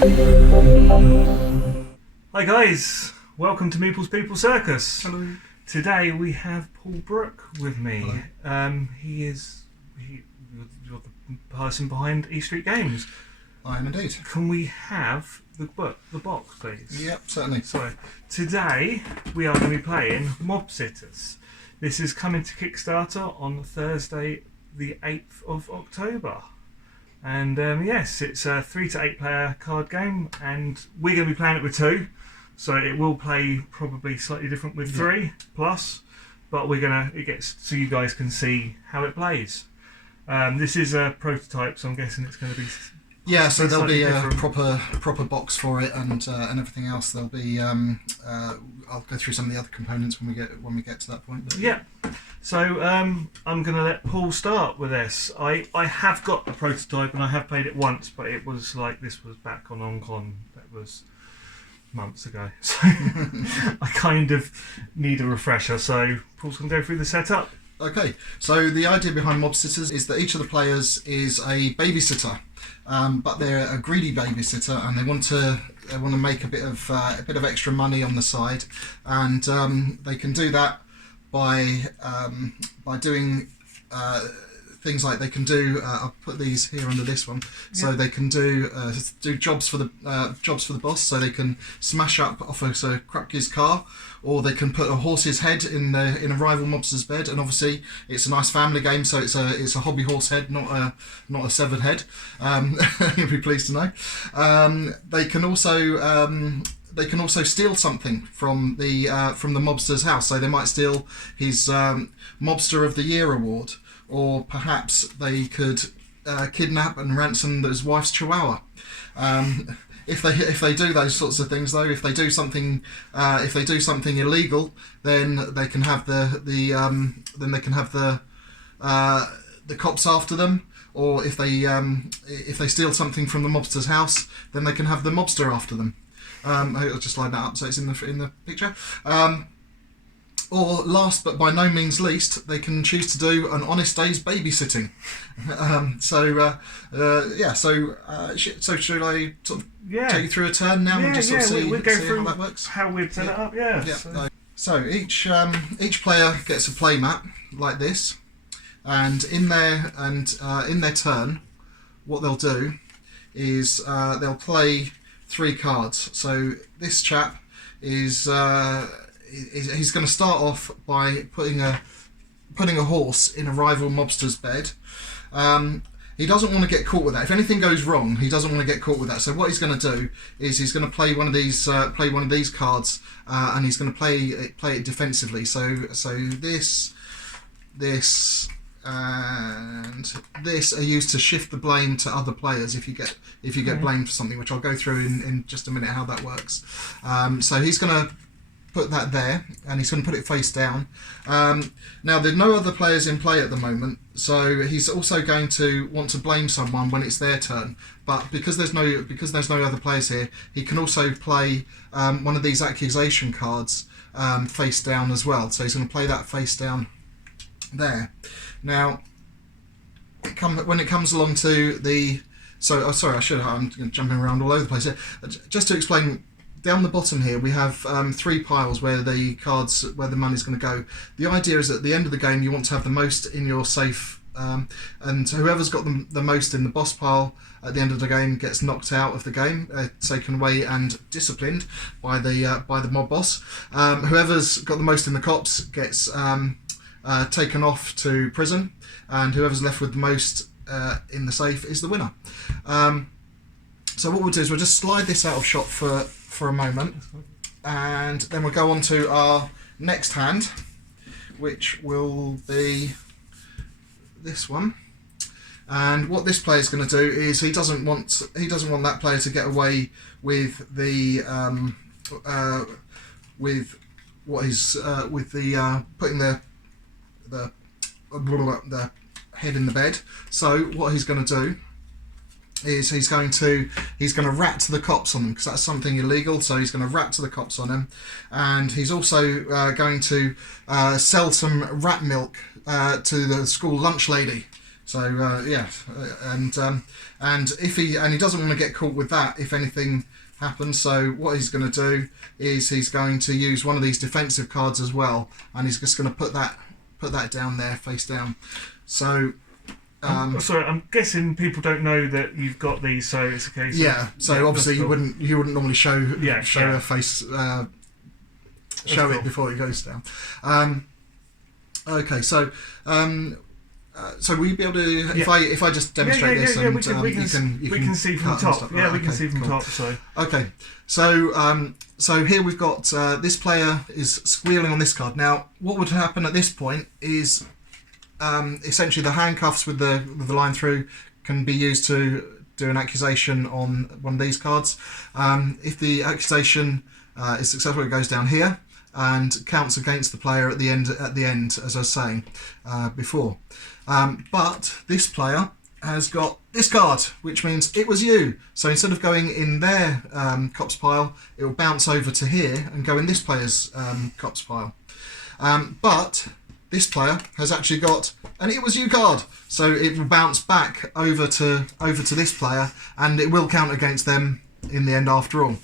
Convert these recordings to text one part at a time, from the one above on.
Hi guys, welcome to Meeple's People Circus. Hello. Today we have Paul Brook with me. Hello. You're the person behind E Street Games. I am indeed. Can we have the box, please? Yep, certainly. So today we are going to be playing Mob Sitters. This is coming to Kickstarter on Thursday, the 8th of October. And yes, it's a 3 to 8 player card game, and we're going to be playing it with 2. So it will play probably slightly different with 3 plus, but it gets so you guys can see how it plays. This is a prototype, so I'm guessing it's going to be so there'll be a different. proper box for it and everything else. There'll be I'll go through some of the other components when we get to that point. But yeah. So I'm going to let Paul start with this. I have got a prototype and I have played it once, but it was like this was back on OnCon. That was months ago, so I kind of need a refresher. So Paul's going to go through the setup. Okay, so the idea behind Mob Sitters is that each of the players is a babysitter, but they're a greedy babysitter, and they want to make a bit of extra money on the side, and they can do that by doing things like they can do. I'll put these here under this one, so they can do jobs for the boss. So they can smash up Officer Krupke's car, or they can put a horse's head in a rival mobster's bed. And obviously, it's a nice family game, so it's a hobby horse head, not a severed head. You'll be pleased to know. They can also steal something from the mobster's house. So they might steal his Mobster of the Year award, or perhaps they could kidnap and ransom his wife's chihuahua. If they do those sorts of things, though, if they do something illegal, then they can have the cops after them. Or if they steal something from the mobster's house, then they can have the mobster after them. I'll just line that up so it's in the picture. Or last but by no means least, they can choose to do an honest day's babysitting. So should I sort of take you through a turn now and just sort of see how that works? How we'd set it up, yeah. So each player gets a play mat like this, and in their turn, what they'll do is they'll play 3 cards. So this chap is he's going to start off by putting a horse in a rival mobster's bed. He doesn't want to get caught with that. If anything goes wrong, he doesn't want to get caught with that. So what he's going to do is he's going to play one of these cards, and he's going to play it defensively. So this and this are used to shift the blame to other players if you get blamed for something, which I'll go through in just a minute how that works. So he's going to put that there, and he's going to put it face down. Now there are no other players in play at the moment, so he's also going to want to blame someone when it's their turn. But because there's no other players here, he can also play one of these accusation cards face down as well. So he's going to play that face down there. Now, when it comes along to the I'm jumping around all over the place here. Just to explain. Down the bottom here we have 3 piles where the money's going to go. The idea is at the end of the game you want to have the most in your safe, and whoever's got the most in the boss pile at the end of the game gets knocked out of the game, taken away and disciplined by the mob boss. Whoever's got the most in the cops gets taken off to prison, and whoever's left with the most in the safe is the winner. So what we'll do is we'll just slide this out of shot for a moment, and then we'll go on to our next hand, which will be this one. And what this player is going to do is he doesn't want that player to get away with the putting the head in the bed. So what he's going to do is he's going to rat to the cops on them, because that's something illegal. So he's going to rat to the cops on them, and he's also going to sell some rat milk to the school lunch lady. So yeah, and if he doesn't want to get caught with that if anything happens. So what he's going to do is he's going to use one of these defensive cards as well, and he's just going to put that down there face down. So. Sorry, I'm guessing people don't know that you've got these, so it's a case. Yeah, so obviously you wouldn't normally show a face show it before it goes down. Okay, so will you be able to if I just demonstrate this and we can see from top. Yeah, we can see from top. So okay, so here we've got this player is squealing on this card. Now, what would happen at this point is essentially the handcuffs with the line through can be used to do an accusation on one of these cards. If the accusation is successful, it goes down here and counts against the player at the end, as I was saying before. But this player has got this card, which means it was you. So instead of going in their cops pile, it will bounce over to here and go in this player's cops pile. But this player has actually got an "it was you" card, so it will bounce back over to this player, and it will count against them in the end after all.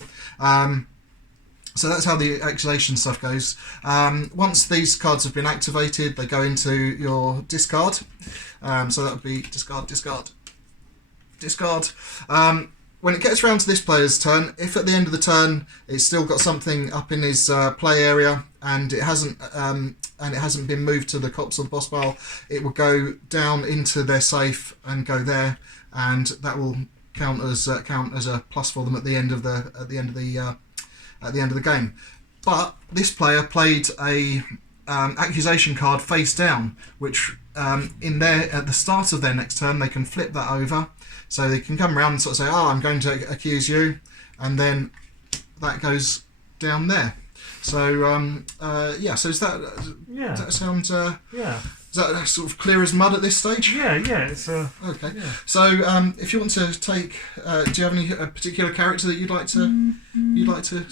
So that's how the accusation stuff goes. Once these cards have been activated, they go into your discard. So that would be discard, discard, discard. When it gets around to this player's turn, if at the end of the turn it's still got something up in his play area and it hasn't been moved to the cops or the boss pile, it will go down into their safe and go there, and that will count as a plus for them at the end of the game. But this player played a accusation card face down, which in there at the start of their next turn they can flip that over, so they can come around and sort of say, "Oh, I'm going to accuse you," and then that goes down there. So yeah. So does that sound? yeah. Is that sort of clear as mud at this stage? Yeah. It's okay. Yeah. So if you want to take, do you have any particular character that you'd like to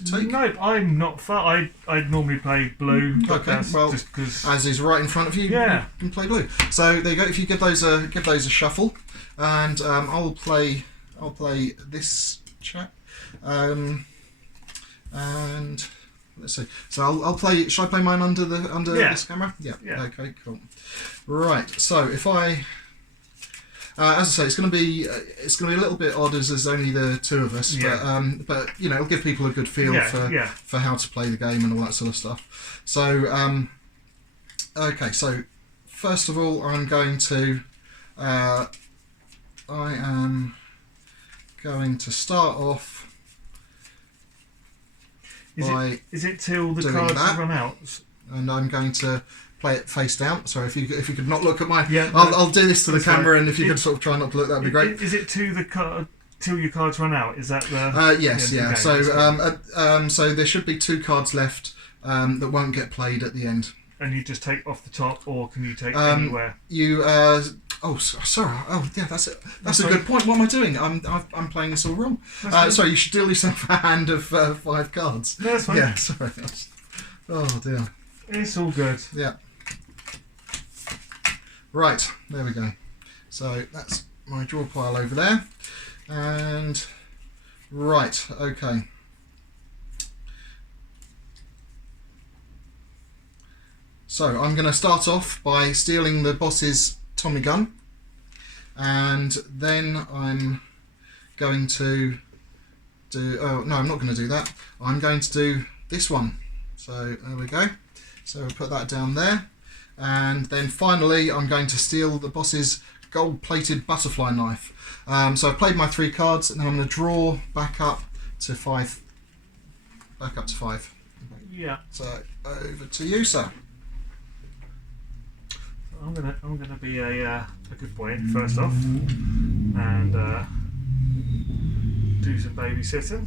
take? No, I'm not far. I normally play blue. Okay. Well, just 'cause as is right in front of you, you can play blue. So there you go. If you give those a shuffle, and I'll play this chap, and let's see. So I'll play. Should I play mine under this camera? Yeah. Okay. Cool. Right. So if I, as I say, it's going to be a little bit odd as there's only the two of us. Yeah. But it'll give people a good feel for how to play the game and all that sort of stuff. So okay. So first of all, I am going to start off. Is it till the cards run out? And I'm going to play it face down. So if you could not look at my, yeah, I'll do this to the camera, and if you could sort of try not to look, that'd be great. Is it to the card till your cards run out? Is that the? Yes, yeah. So so there should be two cards left that won't get played at the end. And you just take off the top, or can you take anywhere? Oh, sorry. Oh, yeah. That's it. That's a good point. What am I doing? I'm playing this all wrong. Sorry. You should deal yourself a hand of 5 cards. No, that's fine. Yeah. Sorry. Oh dear. It's all good. Yeah. Right. There we go. So that's my draw pile over there, and right. Okay. So I'm going to start off by stealing the boss's Tommy gun, and then I'm going to do. Oh no, I'm not going to do that. I'm going to do this one. So there we go. So we'll put that down there, and then finally I'm going to steal the boss's gold-plated butterfly knife. So I've played my 3 cards, and then I'm going to draw back up to 5. Back up to 5. Yeah. So over to you, sir. I'm gonna be a good boy first off, and do some babysitting.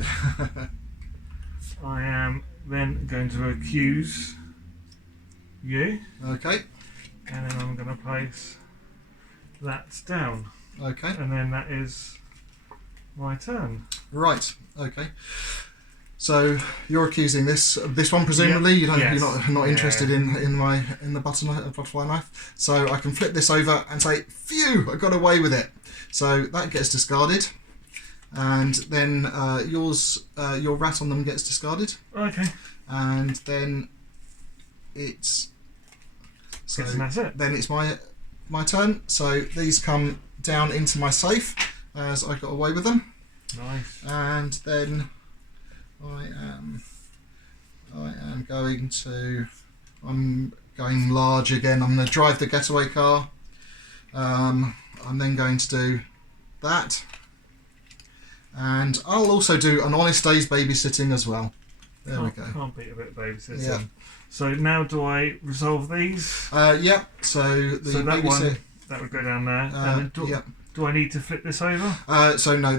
I am then going to accuse you. Okay. And then I'm going to place that down. Okay. And then that is my turn. Right. Okay. So you're accusing this one presumably. You don't, Yes. You're not interested in the butterfly knife. So I can flip this over and say, "Phew! I got away with it." So that gets discarded, and then your rat on them gets discarded, Okay. and then it's Guess that's it. then it's my turn. So these come down into my safe as I got away with them, Nice. and then I am going to. I'm going large again. I'm going to drive the getaway car. I'm then going to do that, and I'll also do an honest day's babysitting as well. There we go. Can't beat a bit of babysitting. Yeah. So now do I resolve these? Yep. So the So that babysit. one that would go down there. And then Yep. do I need to flip this over? So no,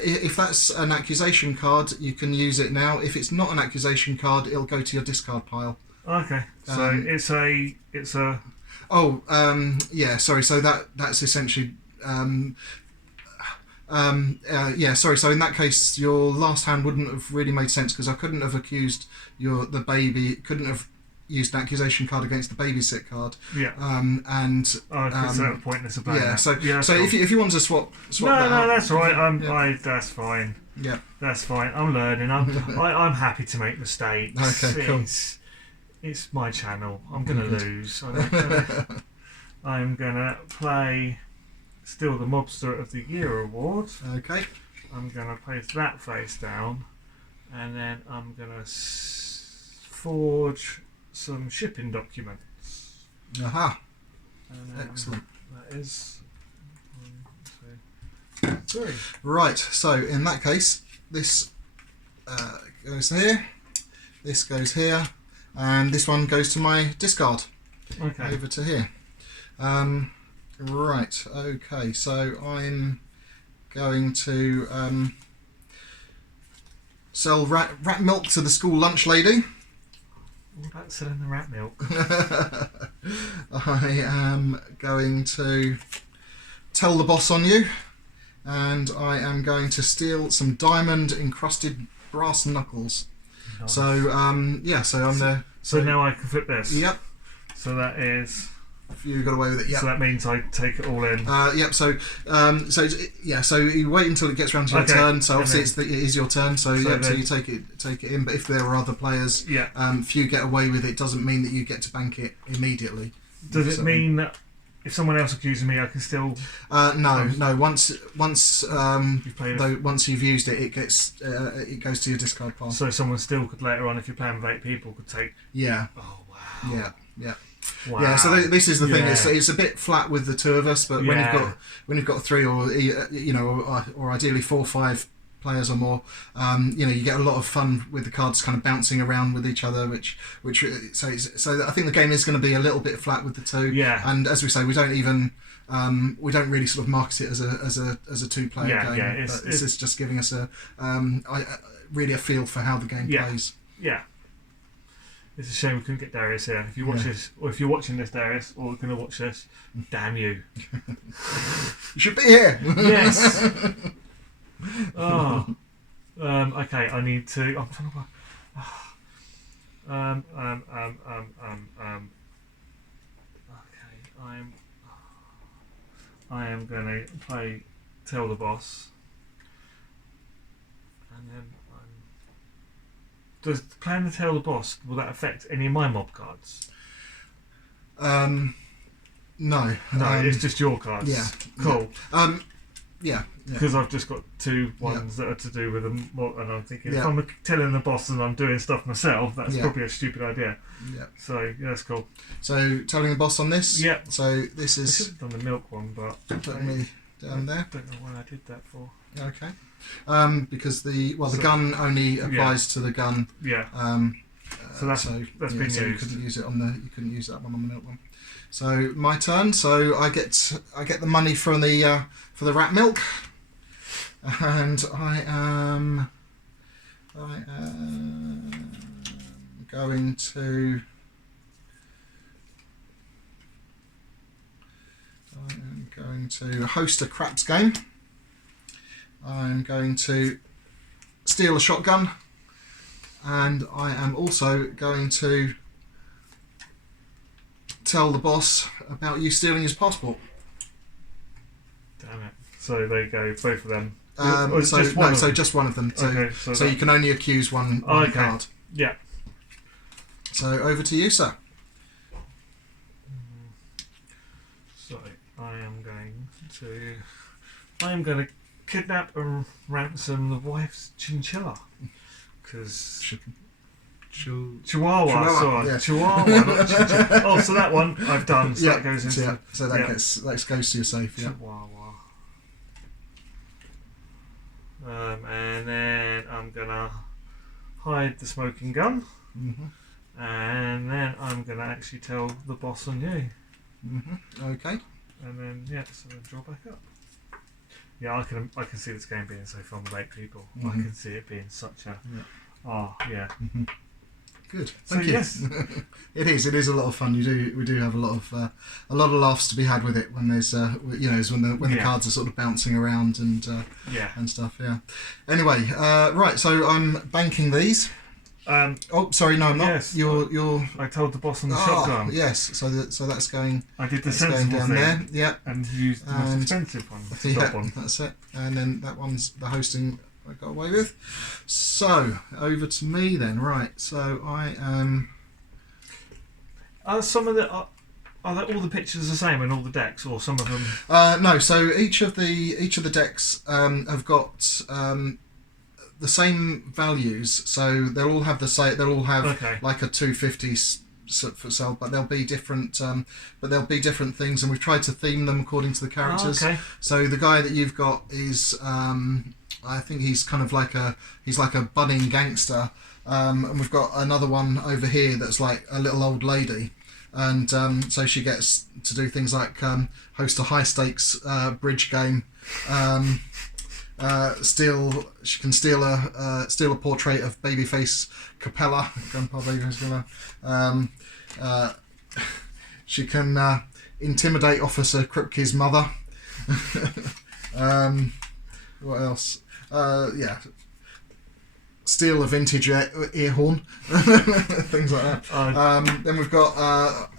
if that's an accusation card, you can use it now. If it's not an accusation card, it'll go to your discard pile. Okay. So it's a. Oh, yeah. Sorry. So that's essentially. Yeah. Sorry. So in that case, your last hand wouldn't have really made sense because I couldn't have accused the baby. Couldn't have used an accusation card against the babysit card. Yeah. And It's pointless about yeah. that. So yeah, so cool. if you want to swap No, that out, that's all right. That's fine. Yeah. That's fine. I'm learning. I'm happy to make mistakes. Okay, cool. It's my channel. I'm gonna lose. I'm gonna play Still the Mobster of the Year award. Okay. I'm gonna place that face down, and then I'm gonna forge some shipping documents. Aha. And Excellent. That is 1, 2, 3. Right, so in that case, this goes here, this goes here, and this one goes to my discard. Okay. Over to here. Right, okay, so I'm going to sell rat milk to the school lunch lady. What about selling the rat milk? I am going to tell the boss on you, and I am going to steal some diamond encrusted brass knuckles. Nice. So yeah, so I'm there. So now I can flip this. Yep, So that is. you got away with it. Yep. So that means I take it all in. Yep. So yeah. So you wait until it gets round to your turn. So obviously it is your turn. So yeah. So you take it in. But if there are other players, if you get away with it, doesn't mean that you get to bank it immediately. Does it mean that if someone else accuses me, I can still? No. Once You've you've used it, it goes to your discard pile. So someone still could later on, if you're playing with 8 people, could take. Yeah. Oh wow. Yeah. Wow. Yeah, so this is the thing. It's a bit flat with the two of us, but when you've got 3 or ideally 4 or 5 players or more, you get a lot of fun with the cards kind of bouncing around with each other. So I think the game is going to be a little bit flat with the two. Yeah. And as we say, we don't really sort of market it as a 2-player game. Yeah. This is just giving us really a feel for how the game plays. Yeah. It's a shame we couldn't get Darius here. If you watch this, or if you're watching this, Darius, or going to watch this, damn you. You should be here. Yes. Oh. Okay, I need to. I'm trying to. Okay, I am going to play Tell the Boss, and then. Does playing to Tell the Boss, will that affect any of my mob cards? No. No, it's just your cards. Yeah. Cool. Yeah. Because I've just got 2 ones that are to do with them, and I'm thinking if Yeah. I'm telling the boss and I'm doing stuff myself, that's Yeah. probably a stupid idea. Yeah. So yeah, that's cool. So telling the boss on this. Yeah. So this I is should have done the milk one, but putting me down there. I don't know why I did that for. Okay. Because the gun only applies to the gun. Yeah. So that's been used. You couldn't use it you couldn't use that one on the milk one. So my turn. So I get the money from for the rat milk, and I am going to. I am going to host a craps game. I'm going to steal a shotgun and I am also going to tell the boss about you stealing his passport. Damn it. So there you go, both of them. Just one of them. Okay, so you can only accuse one card. Yeah. So over to you, sir. So I am going to kidnap and ransom the wife's chinchilla. Because Chihuahua, sorry. Yeah. Chihuahua, not chinchilla. Oh, so that one I've done. So that goes into. That goes to your safe. Yeah. Chihuahua. And then I'm gonna hide the smoking gun, and then I'm gonna actually tell the boss on you. Okay. And then so then draw back up. Yeah, I can see this game being so fun with 8 people. I can see it being such a Good. Thank you. Yes, it is. It is a lot of fun. We do have a lot of laughs to be had with it when there's when the cards are sort of bouncing around and stuff. Yeah. Anyway, right. So I'm banking these. Oh, sorry. No, I'm not. Yes, you're. I told the boss on the shotgun. Yes. So that's going. I did the sensible down thing. there. Yeah. And used the most expensive one. Yeah, that's it. And then that one's the hosting I got away with. So over to me then. Right. So I am. Are some of the are all the pictures the same in all the decks, or some of them? No. So each of the decks have got the same values. So they'll all have the same. They'll all have like a 250 for sale, but there'll be different. But there'll be different things, and we've tried to theme them according to the characters. Oh, okay. So the guy that you've got is. I think he's kind of like a budding gangster, and we've got another one over here that's like a little old lady, and so she gets to do things like host a high stakes bridge game, she can steal a portrait of Babyface Capella, Grandpa Babyface Capella. She can intimidate Officer Kripke's mother. What else? Steal a vintage ear horn, things like that. Then we've got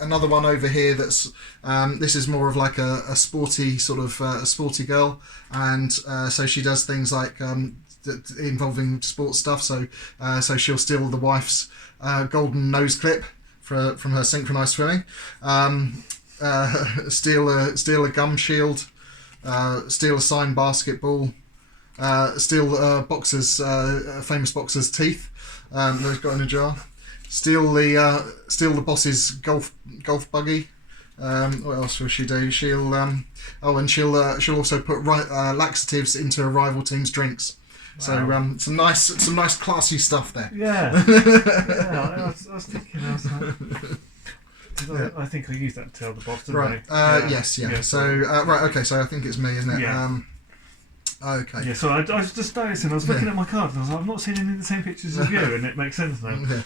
another one over here that's this is more of like a sporty sort of a sporty girl, and so she does things like involving sports stuff. So she'll steal the wife's golden nose clip from her synchronized swimming, steal a gum shield, steal a signed basketball. Steal a famous boxer's teeth that he's got in a jar. Steal the boss's golf buggy. What else will she do? She'll also put laxatives into a rival team's drinks. Wow. So some nice classy stuff there. Yeah. I was thinking. I think I used that to tell the boss, didn't I? Yes. Yeah. So right. Okay. So I think it's me, isn't it? Yeah. Okay. Yeah, so I was just noticing, I was looking at my cards and I was like, I've not seen any of the same pictures as you, and it makes sense now. Yeah.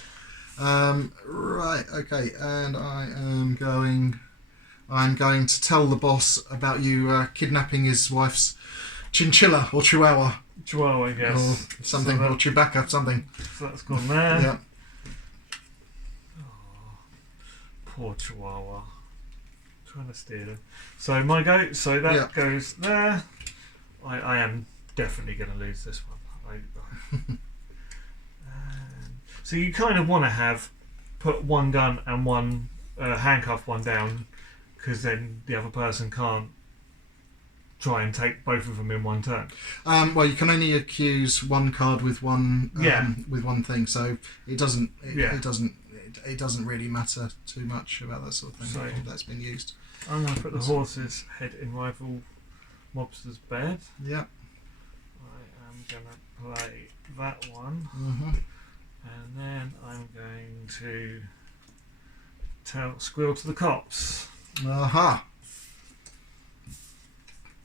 Right, okay, and I'm going to tell the boss about you kidnapping his wife's chinchilla or chihuahua. Chihuahua, yes. Or something, or Chewbacca, something. So that's gone there. Yeah. Oh, poor Chihuahua. Trying to steal him. So my go, so that goes there. I am definitely going to lose this one. So you kind of want to put one gun and one handcuff one down, because then the other person can't try and take both of them in one turn. Well, you can only accuse one card with one with one thing, so it doesn't really matter too much about that sort of thing. So that's been used. I'm going to put the horse's head in rival mobster's bed. Yeah. I am going to play that one. And then I'm going to squeal to the cops. Aha.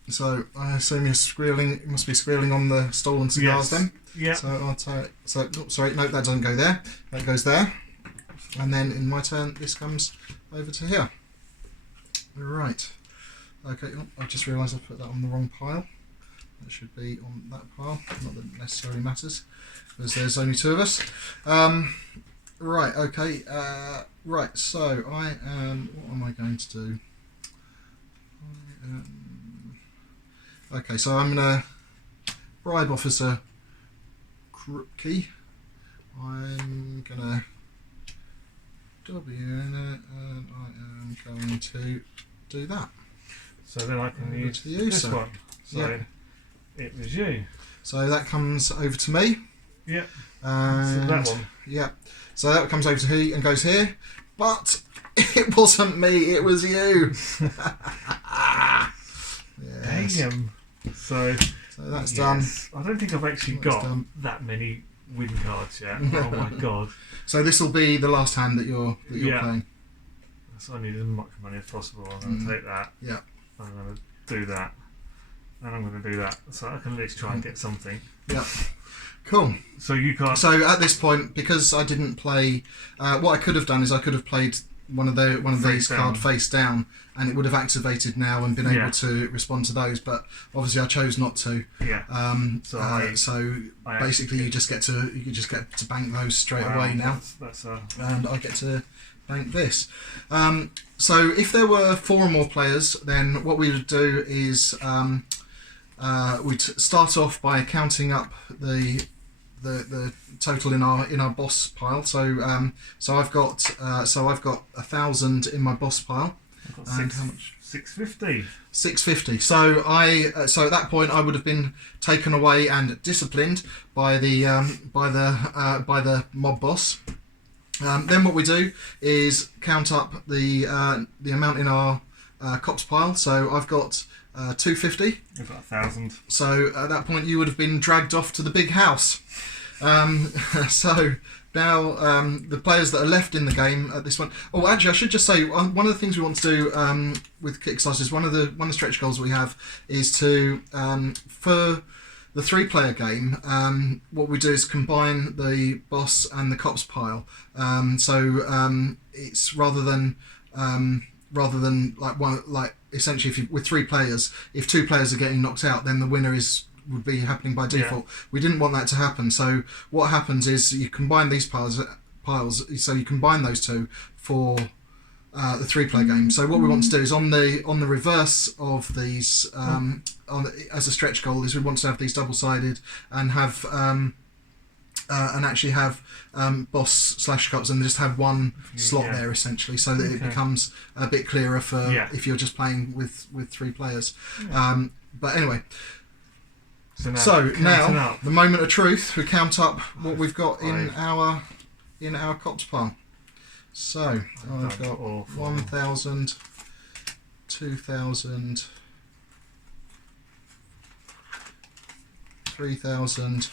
So I assume you're squealing. You must be squealing on the stolen cigars then. Yeah. So I'll take. So sorry, no, that doesn't go there. That goes there. And then in my turn, this comes over to here. Right. Okay. Oh, I just realised I put that on the wrong pile. That should be on that pile. Not that it necessarily matters, because there's only 2 of us. Right, okay. Right, so I am... What am I going to do? Okay, so I'm going to bribe Officer Krupke. I'm going to W in it, and I am going to do that. So then I can use to you, this so, one. So yeah. it was you. So that comes over to me. Yep. And So that one. Yeah. So that comes over to he and goes here. But it wasn't me, it was you. Yes. Damn. So that's done. I don't think I've actually That's got done. that many win cards yet. Oh my god. So this will be the last hand that you're Yeah. playing. So I need as much money as possible. I'm going to take that. Yeah. I'm going to do that. And I'm going to do that. So I can at least try and get something. Yeah. Cool. So you can't... So at this point, because I didn't play, what I could have done is I could have played one of these card face down, and it would have activated now and been able to respond to those. But obviously, I chose not to. Yeah. So basically, you just get to bank those straight away now, and I get to bank this. So if there were 4 or more players, then what we would do is we'd start off by counting up the total in our boss pile. So I've got 1,000 in my boss pile. I've got how much? 650. 650. So at that point I would have been taken away and disciplined by the mob boss. Then what we do is count up the amount in our cops pile. So I've got 250. I've got 1,000. So at that point you would have been dragged off to the big house. So now the players that are left in the game at this point. Oh, actually, I should just say one of the things we want to do with Kickstarter is one of the stretch goals we have is to for the 3-player game. What we do is combine the boss and the cops pile. It's rather than essentially with 3 players, if 2 players are getting knocked out, then the winner would be happening by default. Yeah. We didn't want that to happen. So what happens is you combine these piles. So you combine those 2 for the 3-player game. So what we want to do is on the reverse of these as a stretch goal is we want to have these double-sided and have actually have boss/cops and just have one slot there essentially, so that it becomes a bit clearer for if you're just playing with 3 players. Yeah. But anyway. So now the moment of truth. We count up what we've got in our cops pile. So I've got 1,000, 2,000, 3,000.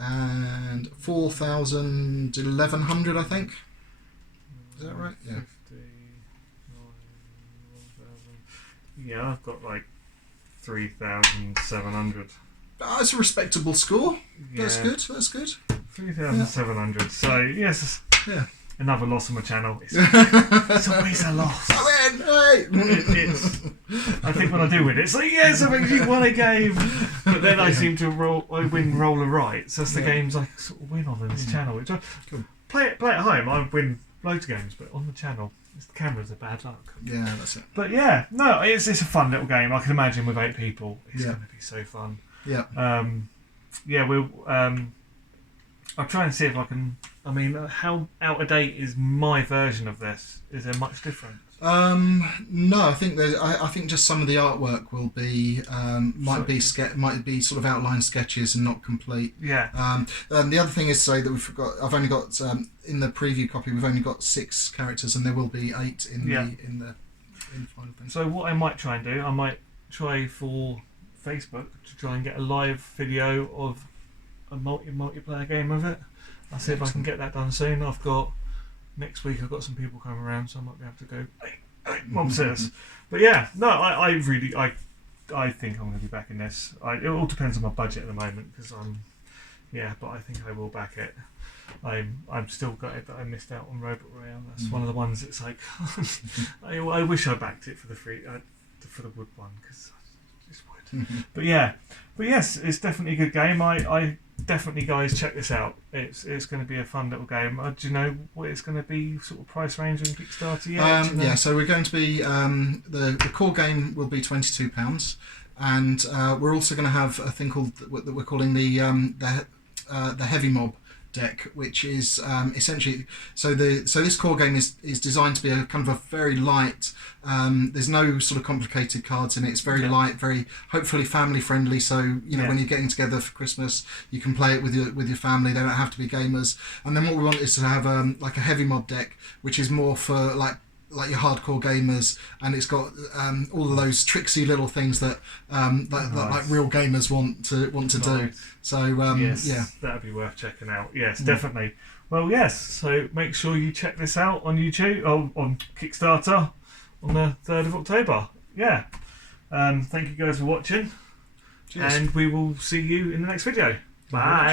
And 4,000, 1,100, I think. Is that right? Yeah. Yeah, I've got like 3,700. That's a respectable score. Yeah. That's good. 3,700. So yes, another loss on my channel. It's always a loss. I win. Hey. I think when I do win, it's like yes, I've actually won a game. But then I seem to win roller right. So that's the games I sort of win on this channel. Which play at home, I win loads of games, but on the channel, the cameras are bad luck. Yeah, that's it. But yeah, no, it's a fun little game. I can imagine with 8 people, it's going to be so fun. Yeah. We'll. I'll try and see if I can. I mean, how out of date is my version of this? Is there much difference? No, I think I think just some of the artwork will be might be sort of outline sketches and not complete. Yeah. The other thing is to say that we forgot. I've only got in the preview copy. We've only got 6 characters, and there will be 8 in the final thing. So what I might try and do, I might try for Facebook to try and get a live video of a multiplayer game of it. I'll see if I can get that done soon. Next week I've got some people coming around, so I might be able to go, hey, Mom says. But yeah, no, I think I'm going to be back in this. It all depends on my budget at the moment, because yeah, but I think I will back it. I'm still gutted that I missed out on Robot Royale. That's one of the ones that's like I wish I backed it for the for the wood one because I just would. But yes, it's definitely a good game. I definitely, guys, check this out. It's going to be a fun little game. Do you know what it's going to be, sort of price range on Kickstarter yet? Do you know? Yeah, so we're going to be the core game will be £22, and we're also going to have a thing called that we're calling the heavy mob deck, which is essentially so this core game is designed to be a kind of a very light. There's no sort of complicated cards in it. It's very light, very hopefully family friendly. So when you're getting together for Christmas, you can play it with your family. They don't have to be gamers. And then what we want is to have like a heavy mob deck, which is more for like your hardcore gamers, and it's got all of those tricksy little things that like real gamers want to do. So yes, that'd be worth checking out. Yes, definitely. Well, yes. So make sure you check this out on YouTube or on Kickstarter on the 3rd of October. Yeah. Thank you guys for watching. Cheers. And we will see you in the next video. Bye.